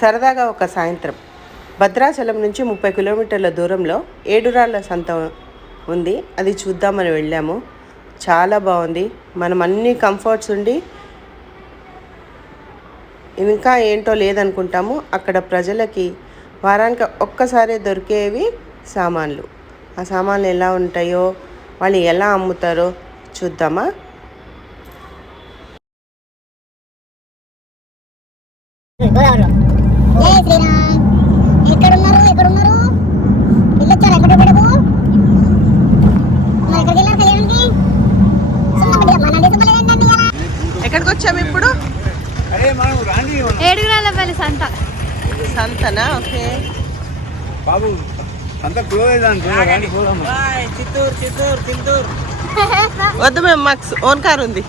సరదాగా ఒక సాయంత్రం. భద్రాచలం నుంచి ముప్పై కిలోమీటర్ల దూరంలో ఏడురాళ్ళ సంత ఉంది. అది చూద్దామని వెళ్ళాము. చాలా బాగుంది. మనం అన్ని కంఫర్ట్స్ ఉండి ఇంకా ఏంటో లేదనుకుంటాము. అక్కడ ప్రజలకి వారానికి ఒక్కసారే దొరికేవి సామాన్లు. ఆ సామాన్లు ఎలా ఉంటాయో వాళ్ళు ఎలా అమ్ముతారో చూద్దామా? గోదావరిలో వచ్చాము ఇప్పుడు ఏడుగురాల పల్లి సంత సంతనా ఓకే బాబు అంత క్లోజ్ అంటే వద్దు మేము మాకు ఓన్ కార్ ఉంది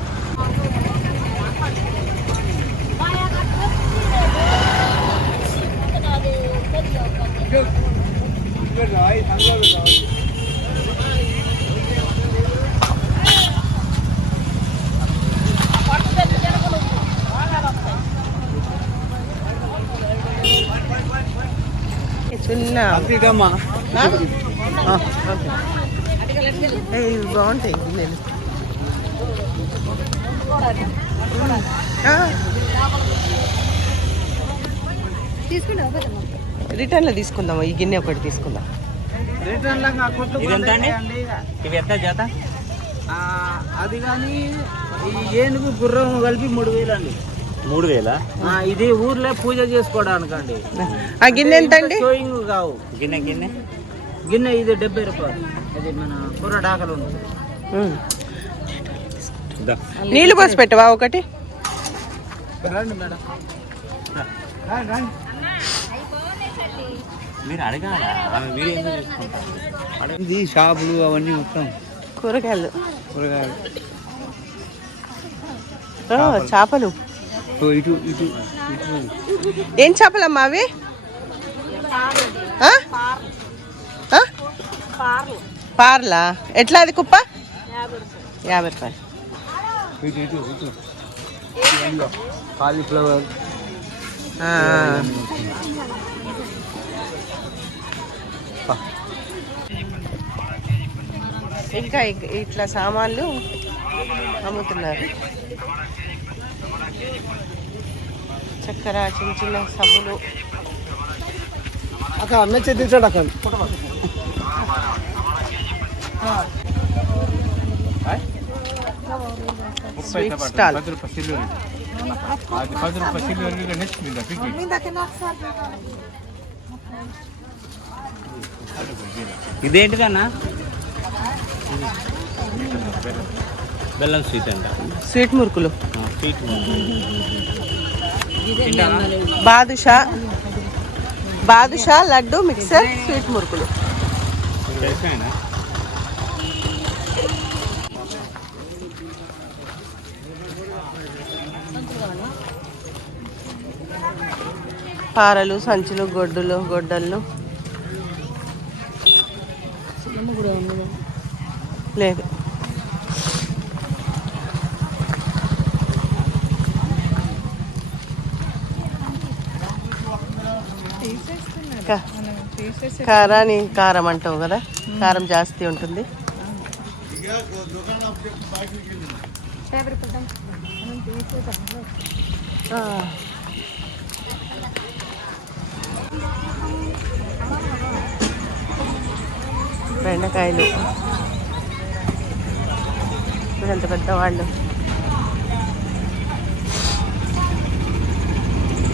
ఇవి బాగుంటాయి గిన్నెలు రిటర్న్లో తీసుకుందాం ఈ గిన్నె ఒకటి తీసుకుందాం. ఇవి ఎంత జత? అది కానీ ఈ ఏనుగు గుర్రం కలిపి మూడు వేలు అండి మూడు వేల ఆ, ఇది ఊర్లో పూజ చేసుకోవడానికి అండి ఆ గిన్నె ఎంత అండి షోయింగ్ కావు. గిన్నె గిన్నె? గిన్నె ఇది డెబ్బై రూపాయలు. ఇది మన కూర డాకలు. నీళ్ళు పోసి పెట్టవా ఒకటి? రండి మేడం. మీరు అడగాల? ఆమె వీడియో ఎందుకు తీసుకుంటారు? ఇది షాపులు అవన్నీ మొత్తం కూరగాయలు. కూరగాయలు. చేపలు. ఏం చేపలమ్మా అవి? పార్లా. ఎట్లా అది కుప్ప? యాభై రూపాయలు. కాలీఫ్లవర్. ఇంకా ఇట్లా సామాన్లు అమ్ముతున్నారు. చక్కెర చిన్న చిన్న సబ్బులు. అక్కడ అన్న చెల్లించాడు అక్కడ స్వీట్ స్టాల్ ఇదేంటిదన్నా బెల్లం. స్వీట్ అంట. స్వీట్ మురుకులు. Sweet badusha. Badusha laddu mixer sweet మురుకులు. పారలు సంచులు గొడ్డులు గొడ్డళ్ళు. లేదు. కారాని కారం అంటావు కదా? కారం జాస్తి ఉంటుంది. బెండకాయలు. ఎంత పెద్దవాళ్ళు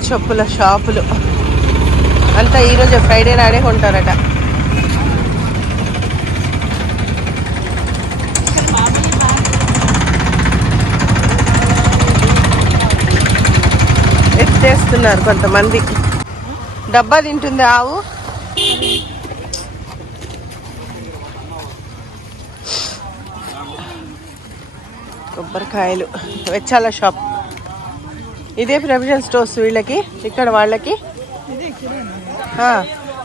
చెప్పుల షాపులు. అంతా ఈరోజు ఫ్రైడే నాడే కొంటారట. ఎత్తేస్తున్నారు కొంతమంది. డబ్బా తింటుంది ఆవు? కొబ్బరికాయలు. వెచ్చాల షాప్. ఇదే ప్రొవిజన్ స్టోర్స్ వీళ్ళకి ఇక్కడ వాళ్ళకి.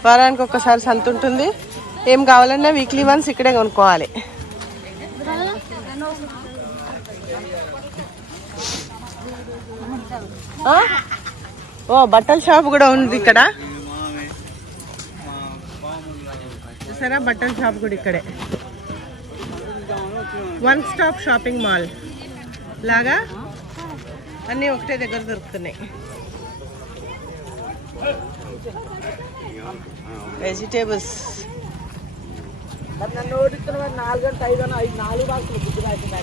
వారానికి ఒక్కసారి సంత ఉంటుంది. ఏం కావాలన్నా వీక్లీ వన్స్ ఇక్కడే కొనుక్కోవాలి. ఓ బట్టల షాప్ కూడా ఉంది ఇక్కడ. చూసారా? బట్టల షాప్ కూడా ఇక్కడే. వన్ స్టాప్ షాపింగ్ మాల్ లాగా? అన్నీ ఒకటే దగ్గర దొరుకుతున్నాయి. వెజిటేబుల్స్. నన్ను ఓడిస్తున్న నాలుగు గంటల ఐదు ఐదు నాలుగు బాక్సులు బుద్ధి రాసింది.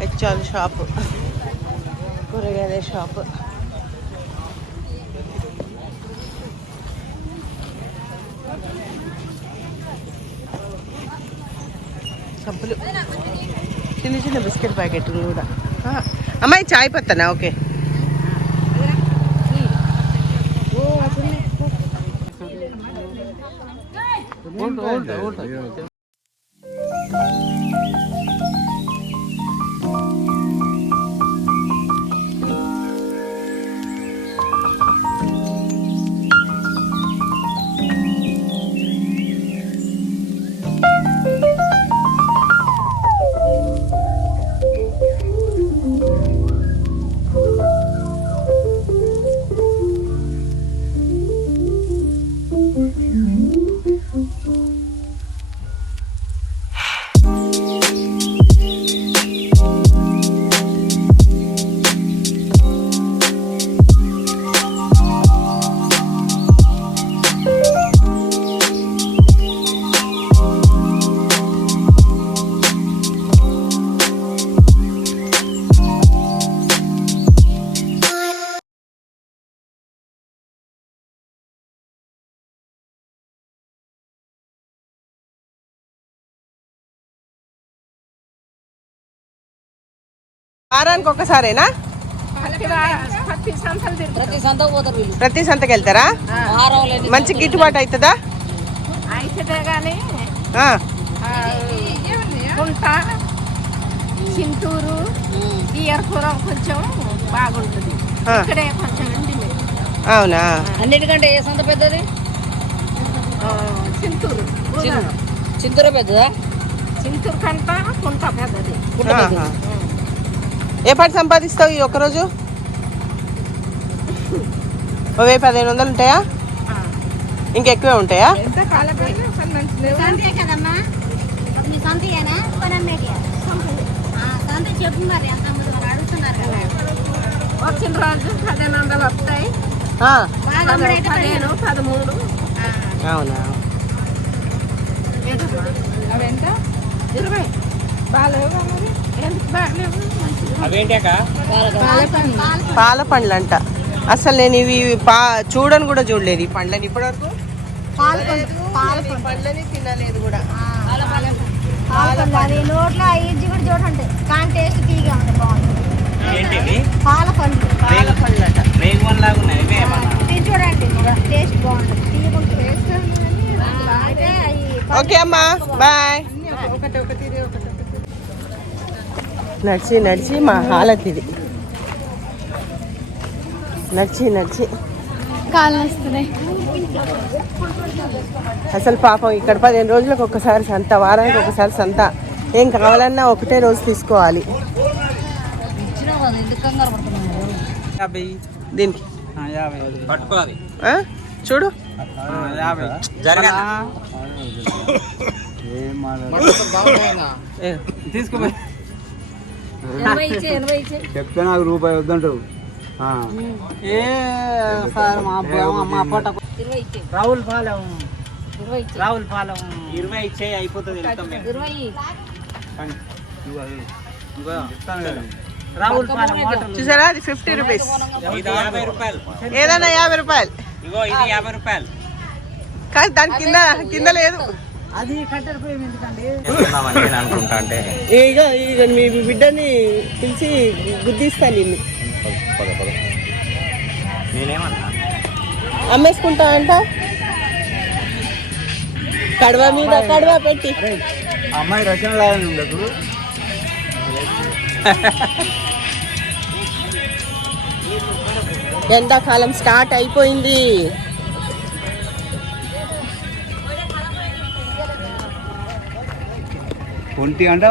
హెచ్ఆల్ షాప్. కూరగాయల షాప్. సబ్బులు. చిన్న చిన్న బిస్కెట్ ప్యాకెట్లు కూడా. అమ్మాయి చాయ్ పత్తనా? ఓకే. order, order. వారానికి ఒక్కసారేనా? ప్రతి సంతకి వెళ్తారా? మంచి గిట్టుబాటు అవుతుందా? చింతూరు బియ్యపురం కొంచెం బాగుంటుంది. ఇక్కడే కొంచెం అవునా? అన్నిటికంటే ఏ సంత పెద్దది? చింతూరు చింతూరు పెద్దదా? చింతూరు కంట కుంట పెద్దది. ఏ పాటి సంపాదిస్తావు ఈ ఒక్కరోజు? ఓ వెయ్యి పదిహేను వందలు ఉంటాయా? ఇంకెక్కువే ఉంటాయా? వచ్చిన రోజు పదిహేను వందలు వస్తాయి. పదిహేను పదమూడు. అవునా? అవెంత ఇరవై. బాగాలేవా పాల పండ్లు అంట అసలు నేను ఇవి పా చూడను కూడా చూడలేదు ఈ పండ్లని ఇప్పటివరకు. పండ్లని తినలేదు కూడా నోట్లో కూడా చూడండి. కానీ టేస్ట్ తీగా ఉంది బాగుంది. ఏంటివి పాల పండు పాల పండ్లు అంట చూడండి టేస్ట్ బాగుంటుంది తీయకుండా ఓకే అమ్మా బాయ్. నడిచి నడిచి మా హాలత్ ఇది నడిచి. నడిచి అసలు పాపం ఇక్కడ పదిహేను రోజులకు ఒకసారి సంత వారానికి ఒకసారి సంత. ఏం కావాలన్నా ఒకటే రోజు తీసుకోవాలి. దీనికి? చూడు. ఆ, చెప్తే నాకు రూపాయి వద్దంటావు. ఏ సార్ మా రావుల పాలెం. రావుల పాలెం. ఇరవై. ఇచ్చే అయిపోతుంది. రావుల పాలెం చూసారా? అది ఫిఫ్టీ రూపీస్ ఇది యాభై రూపాయలు. ఏదైనా యాభై రూపాయలు. ఇగో ఇది యాభై రూపాయలు. కానీ దాని కింద కింద లేదు. అది కట్టెల పొయ్యి ఎందుకండి? చెప్తున్నామని నేను అనుకుంటా అంటే. ఇక ఇక మీ బిడ్డని పిలిచి గుద్దిస్తా నిన్ను. పద పద నేనేమన్నా? అమ్మేసుకుంటా అంట? కడవ మీద కడవ పెట్టి. అమ్మాయి రచన లాగానే ఎండాకాలం స్టార్ట్ అయిపోయింది. ట్వంటీ గంట